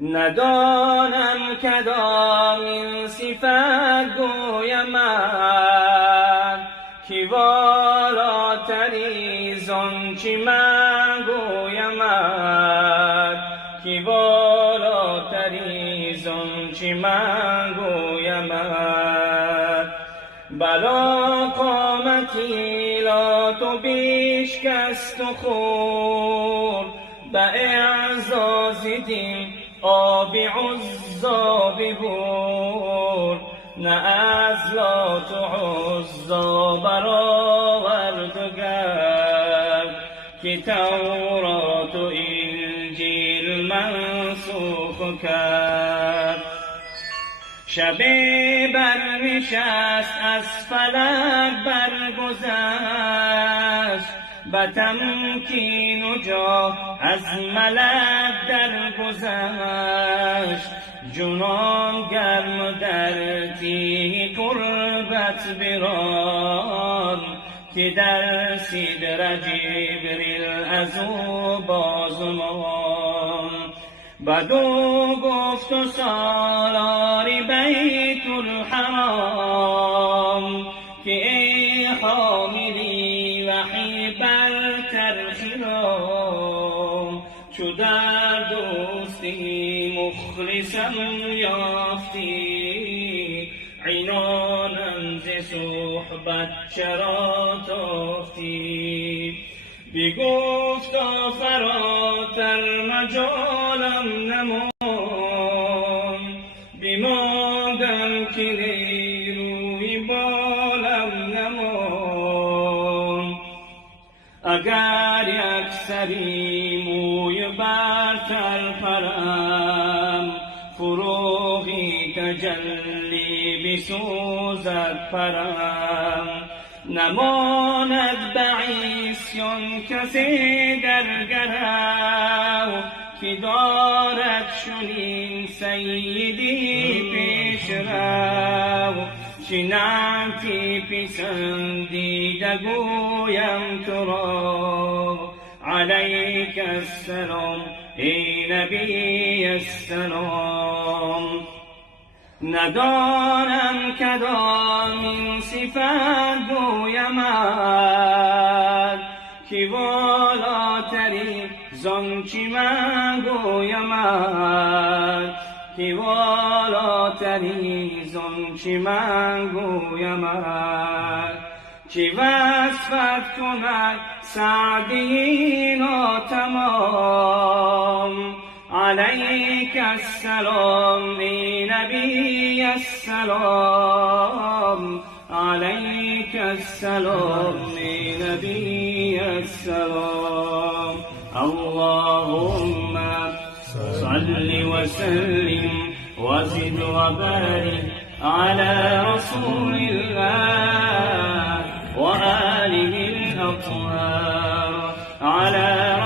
ندانم کدامین صفت گویمت که والاتری زانچه من گویمت که والاتری زانچه من گویمت بلا قامتی لا تو بیشکست و خور به اعزاز دین آب عزا ببور نه از لات و عزا برآورد و گرد که تورات و انجیل منسوخ کرد شب برنشست از فلک برگذشت به تمکین و جاه از ملک درگذشت جنان گرم در تیه قربت بران که در صدر جبریل از او بازمان بدو گفت و سالار بیت الحرام که ای حاملی وحی برتر خرام چو در دوستی مخلصم یافتی عنانم ز صحبت چرا تافتی بگفتا فراتر مجالم نمان بماندم که نیروی بالم نمان اگر یک سری موی برتر پرم فروغی تجلی بسوزد پرم نماند به عیسیان کسی در گرو که دارد چنین سیدی پیش رو چه نعتی پسندیده گویم تو را علیک السلام ای نبی السلام ندانم کدامین صفت گویمت که والاتری زانچه من گویمت که والاتری زانچه من گویمت که وصفت کند سعدی ناتمام علیک السلام ای نبی السلام علیک السلام ای نبی السلام اللهم صل وسلم وزد وبارك على رسول الله وآله الأطهار على